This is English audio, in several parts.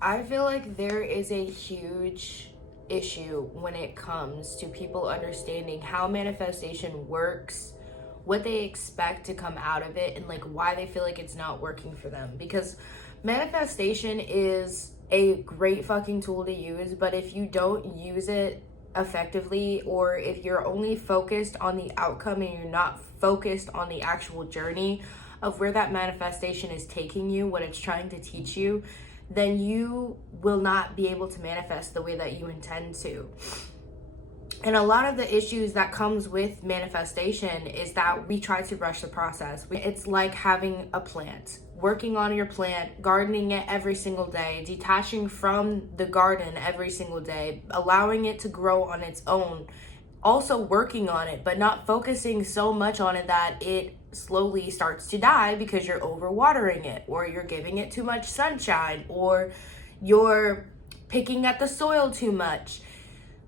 I feel like there is a huge issue when it comes to people understanding how manifestation works, what they expect to come out of it, and like why they feel like it's not working for them. Because manifestation is a great fucking tool to use, but if you don't use it effectively, or if you're only focused on the outcome and you're not focused on the actual journey of where that manifestation is taking you, what it's trying to teach you, then you will not be able to manifest the way that you intend to. And a lot of the issues that comes with manifestation is that we try to rush the process. It's like having a plant, working on your plant, gardening it every single day, detaching from the garden every single day, allowing it to grow on its own, also working on it, but not focusing so much on it that it slowly starts to die because you're overwatering it, or you're giving it too much sunshine, or you're picking at the soil too much.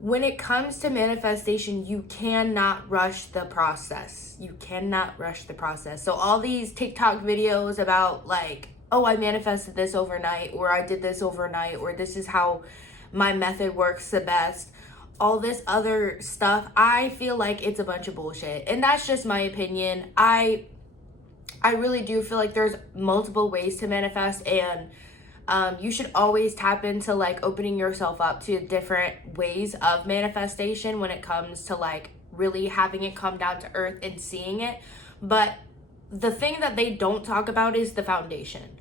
When it comes to manifestation, you cannot rush the process. You cannot rush the process. So all these TikTok videos about like, oh, I manifested this overnight, or I did this overnight, or this is how my method works the best, all this other stuff, I feel like it's a bunch of bullshit. And that's just my opinion. I really do feel like there's multiple ways to manifest, and you should always tap into like opening yourself up to different ways of manifestation when it comes to like really having it come down to earth and seeing it. But the thing that they don't talk about is the foundation.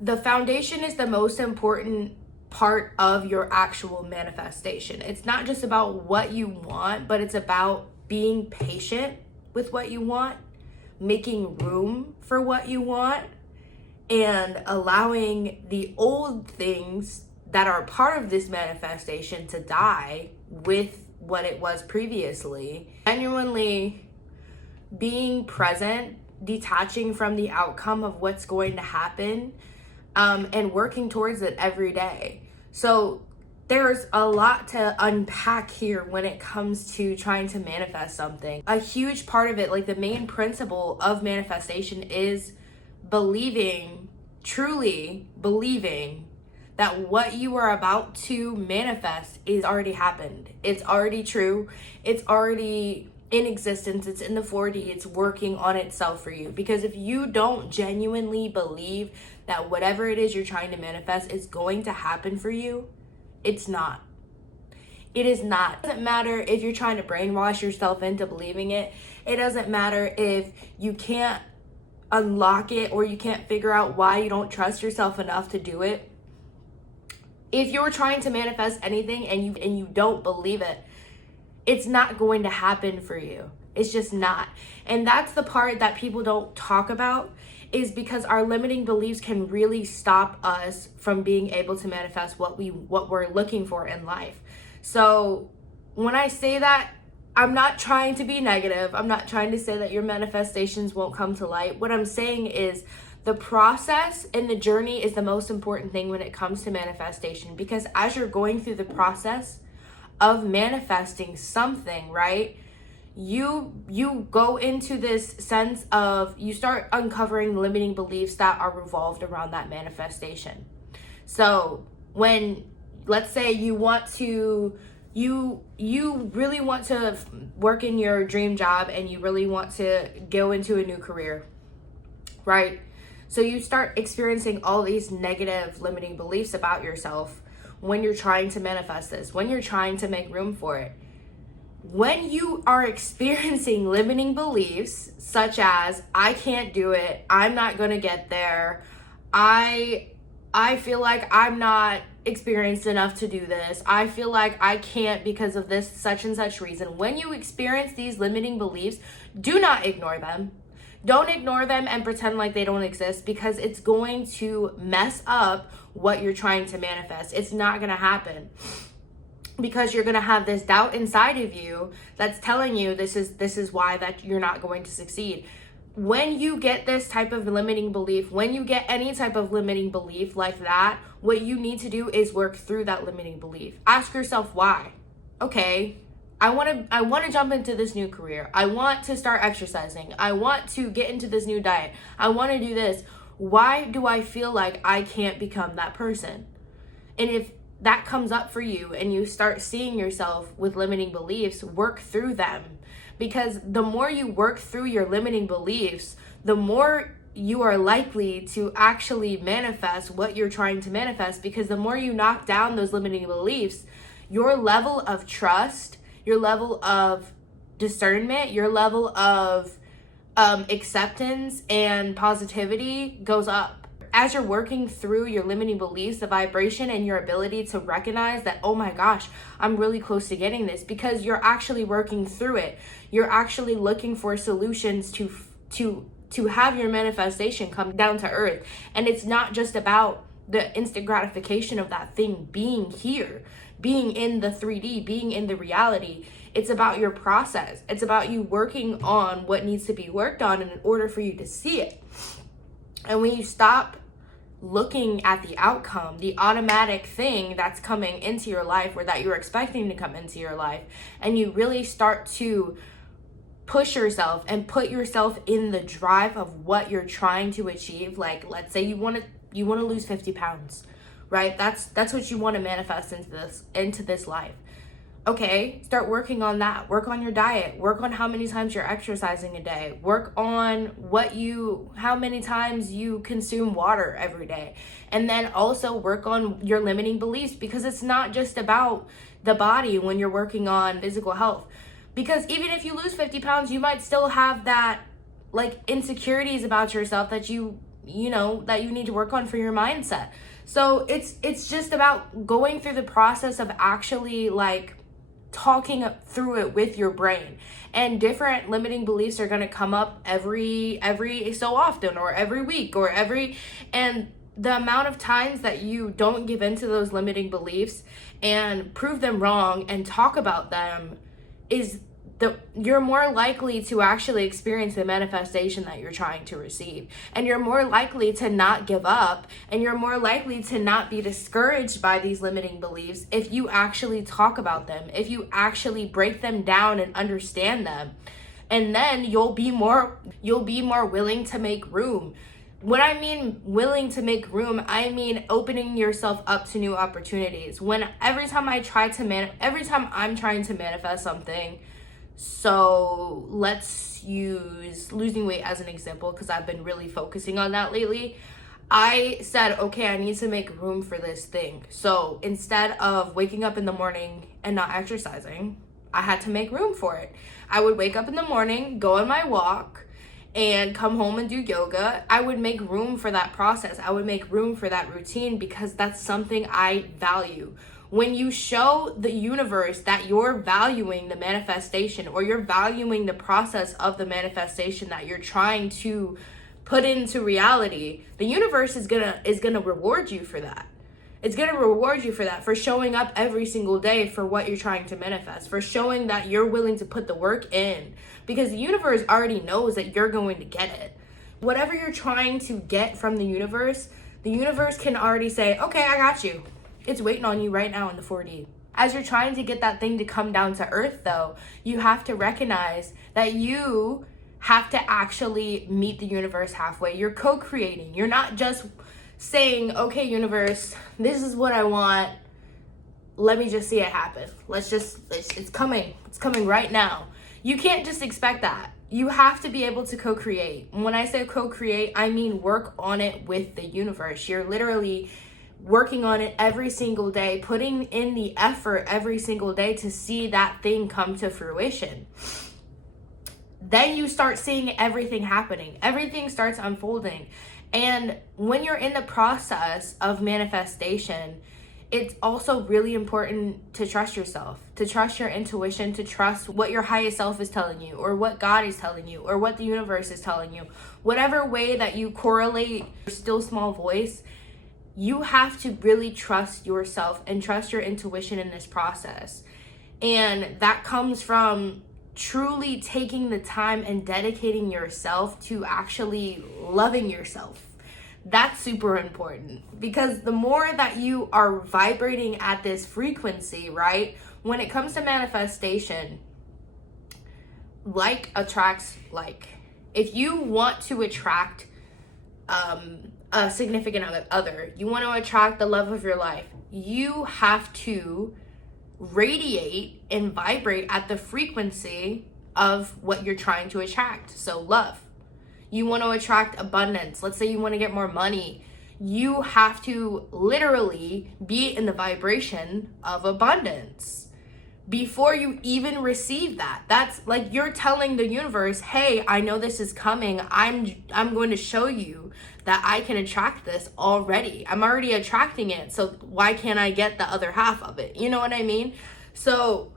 The foundation is the most important part of your actual manifestation. It's not just about what you want, but it's about being patient with what you want, making room for what you want, and allowing the old things that are part of this manifestation to die with what it was previously. Genuinely being present, detaching from the outcome of what's going to happen, and working towards it every day. So there's a lot to unpack here when it comes to trying to manifest something. A huge part of it, like the main principle of manifestation, is believing, truly believing that what you are about to manifest is already happened. It's already true. It's already in existence. It's in the 4D. It's working on itself for you. Because if you don't genuinely believe that whatever it is you're trying to manifest is going to happen for you, it's not. It is not. It doesn't matter if you're trying to brainwash yourself into believing it. It doesn't matter if you can't unlock it, or you can't figure out why you don't trust yourself enough to do it. If you're trying to manifest anything and you don't believe it, it's not going to happen for you. It's just not. And that's the part that people don't talk about, is because our limiting beliefs can really stop us from being able to manifest what we're looking for in life. So when I say that, I'm not trying to be negative. I'm not trying to say that your manifestations won't come to light. What I'm saying is the process and the journey is the most important thing when it comes to manifestation, because as you're going through the process of manifesting something, right, you go into this sense of, you start uncovering limiting beliefs that are revolved around that manifestation. So when, let's say you want to, you really want to work in your dream job, and you really want to go into a new career, right? So you start experiencing all these negative limiting beliefs about yourself when you're trying to manifest this, when you're trying to make room for it. When you are experiencing limiting beliefs such as, I can't do it, I'm not gonna get there, I feel like I'm not experienced enough to do this, I feel like I can't because of this such and such reason. When you experience these limiting beliefs, do not ignore them. Don't ignore them and pretend like they don't exist, because it's going to mess up what you're trying to manifest. It's not gonna happen, because you're gonna have this doubt inside of you that's telling you this is why that you're not going to succeed. When you get this type of limiting belief, when you get any type of limiting belief like that, what you need to do is work through that limiting belief. Ask yourself why. Okay, I want to jump into this new career. I want to start exercising. I want to get into this new diet. I want to do this. Why do I feel like I can't become that person? And if that comes up for you and you start seeing yourself with limiting beliefs, work through them. Because the more you work through your limiting beliefs, the more you are likely to actually manifest what you're trying to manifest. Because the more you knock down those limiting beliefs, your level of trust, your level of discernment, your level of acceptance and positivity goes up. As you're working through your limiting beliefs, the vibration and your ability to recognize that, oh my gosh, I'm really close to getting this, because you're actually working through it. You're actually looking for solutions to have your manifestation come down to earth. And it's not just about the instant gratification of that thing being here, being in the 3D, being in the reality. It's about your process. It's about you working on what needs to be worked on in order for you to see it. And when you stop looking at the outcome, the automatic thing that's coming into your life or that you're expecting to come into your life, and you really start to push yourself and put yourself in the drive of what you're trying to achieve. Like, let's say you want to lose 50 pounds, right? That's what you want to manifest into this life. Okay, start working on that. Work on your diet. Work on how many times you're exercising a day. Work on how many times you consume water every day. And then also work on your limiting beliefs, because it's not just about the body when you're working on physical health. Because even if you lose 50 pounds, you might still have that like insecurities about yourself that you need to work on for your mindset. So it's just about going through the process of actually like talking through it with your brain. And different limiting beliefs are going to come up every so often, or every week, and the amount of times that you don't give into those limiting beliefs and prove them wrong and talk about them you're more likely to actually experience the manifestation that you're trying to receive. And you're more likely to not give up, and you're more likely to not be discouraged by these limiting beliefs if you actually talk about them, if you actually break them down and understand them. And then you'll be more willing to make room. When I mean willing to make room, I mean opening yourself up to new opportunities. Every time I'm trying to manifest something, so let's use losing weight as an example, because I've been really focusing on that lately. I said, okay, I need to make room for this thing. So instead of waking up in the morning and not exercising, I had to make room for it. I would wake up in the morning, go on my walk, and come home and do yoga. I would make room for that process. I would make room for that routine, because that's something I value. When you show the universe that you're valuing the manifestation, or you're valuing the process of the manifestation that you're trying to put into reality, the universe is gonna reward you for that. It's gonna reward you for that, for showing up every single day for what you're trying to manifest, for showing that you're willing to put the work in, because the universe already knows that you're going to get it. Whatever you're trying to get from the universe can already say, okay, I got you. It's waiting on you right now in the 4D. As you're trying to get that thing to come down to earth, though, you have to recognize that you have to actually meet the universe halfway. You're co-creating. You're not just saying, okay, universe, this is what I want. Let me just see it happen. It's coming. It's coming right now. You can't just expect that. You have to be able to co-create. When I say co-create, I mean work on it with the universe. You're literally working on it every single day, putting in the effort every single day to see that thing come to fruition. Then you start seeing everything happening. Everything starts unfolding. And when you're in the process of manifestation, it's also really important to trust yourself, to trust your intuition, to trust what your highest self is telling you, or what God is telling you, or what the universe is telling you. Whatever way that you correlate your still small voice, you have to really trust yourself and trust your intuition in this process. And that comes from truly taking the time and dedicating yourself to actually loving yourself. That's super important, because the more that you are vibrating at this frequency, right? When it comes to manifestation, like attracts like. If you want to attract a significant other, you want to attract the love of your life, you have to radiate and vibrate at the frequency of what you're trying to attract. So love. You want to attract abundance. Let's say you want to get more money. You have to literally be in the vibration of abundance before you even receive that. That's like you're telling the universe, hey, I know this is coming. I'm going to show you that I can attract this already. I'm already attracting it. So why can't I get the other half of it? You know what I mean? So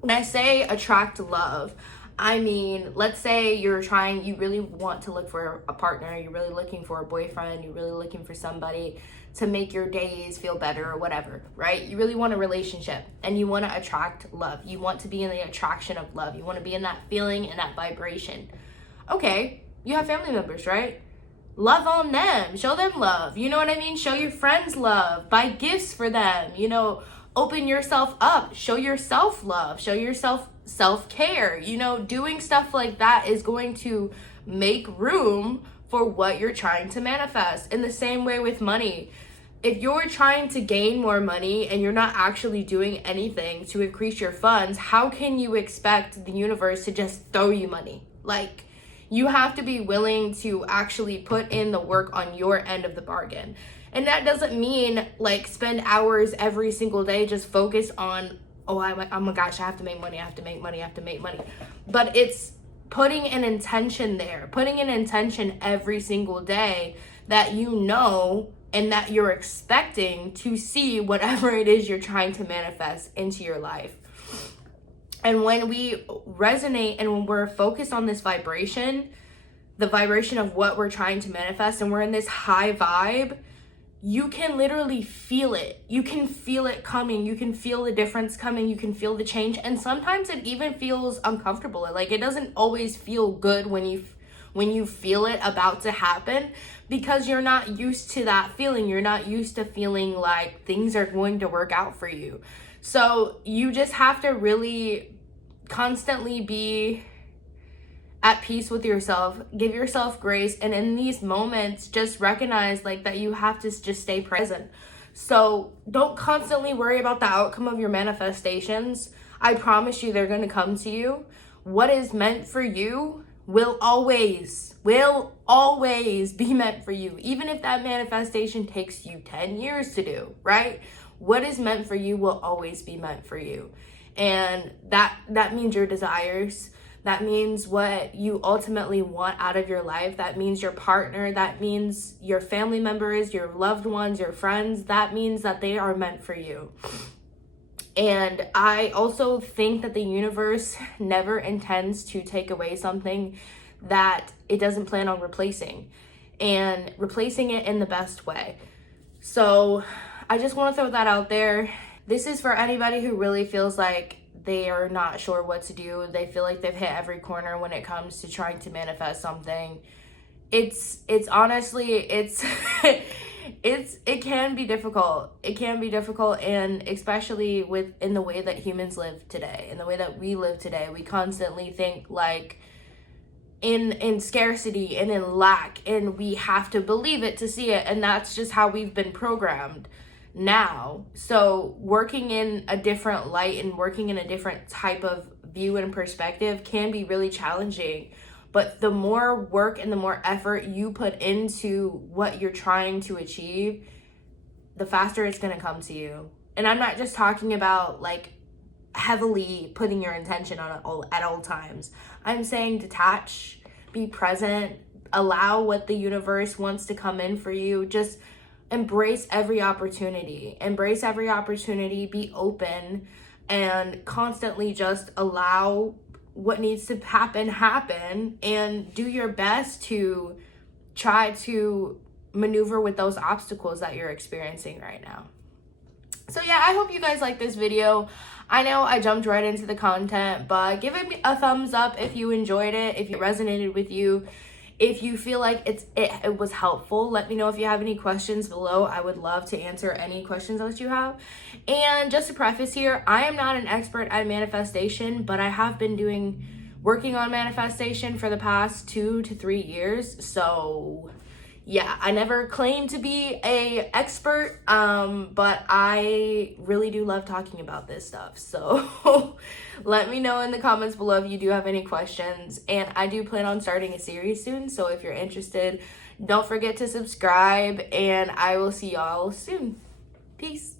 when I say attract love, I mean, let's say you really want to look for a partner, you're really looking for a boyfriend, you're really looking for somebody to make your days feel better or whatever, right? You really want a relationship and you want to attract love. You want to be in the attraction of love. You want to be in that feeling and that vibration. Okay, you have family members, right? Love on them, show them love. You know what I mean? Show your friends love, buy gifts for them, open yourself up, show yourself love, show yourself self-care. Doing stuff like that is going to make room for what you're trying to manifest. In the same way with money, if you're trying to gain more money and you're not actually doing anything to increase your funds, how can you expect the universe to just throw you money? Like, you have to be willing to actually put in the work on your end of the bargain. And that doesn't mean like spend hours every single day just focus on, oh my gosh, I have to make money, I have to make money, I have to make money. But it's putting an intention there, putting an intention every single day that and that you're expecting to see whatever it is you're trying to manifest into your life. And when we resonate and when we're focused on this vibration, the vibration of what we're trying to manifest, and we're in this high vibe, you can literally feel it. You can feel it coming. You can feel the difference coming. You can feel the change. And sometimes it even feels uncomfortable. Like, it doesn't always feel good when you feel it about to happen, because you're not used to that feeling. You're not used to feeling like things are going to work out for you. So you just have to really constantly be at peace with yourself, give yourself grace, and in these moments just recognize like that you have to just stay present. So don't constantly worry about the outcome of your manifestations. I promise you they're going to come to you. What is meant for you will always be meant for you, even if that manifestation takes you 10 years to do, right? What is meant for you will always be meant for you. And that means your desires. That means what you ultimately want out of your life. That means your partner. That means your family members, your loved ones, your friends. That means that they are meant for you. And I also think that the universe never intends to take away something that it doesn't plan on replacing, and replacing it in the best way. So I just want to throw that out there. This is for anybody who really feels like they are not sure what to do. They feel like they've hit every corner when it comes to trying to manifest something. It's honestly, it can be difficult. It can be difficult, and especially in the way that humans live today, in the way that we live today, we constantly think like in scarcity and in lack, and we have to believe it to see it, and that's just how we've been programmed now. So working in a different light and working in a different type of view and perspective can be really challenging. But the more work and the more effort you put into what you're trying to achieve, the faster it's going to come to you. And I'm not just talking about like heavily putting your intention on it at all times. I'm saying detach, be present, allow what the universe wants to come in for you. Just embrace every opportunity. Embrace every opportunity, be open, and constantly just allow what needs to happen, and do your best to try to maneuver with those obstacles that you're experiencing right now. So yeah, I hope you guys like this video. I know I jumped right into the content, but give it a thumbs up if you enjoyed it, if it resonated with you. If you feel like it was helpful, let me know if you have any questions below. I would love to answer any questions that you have. And just to preface here, I am not an expert at manifestation, but I have been working on manifestation for the past 2 to 3 years. So yeah, I never claimed to be a expert, but I really do love talking about this stuff. So let me know in the comments below if you do have any questions. And I do plan on starting a series soon, so if you're interested, don't forget to subscribe, and I will see y'all soon. Peace.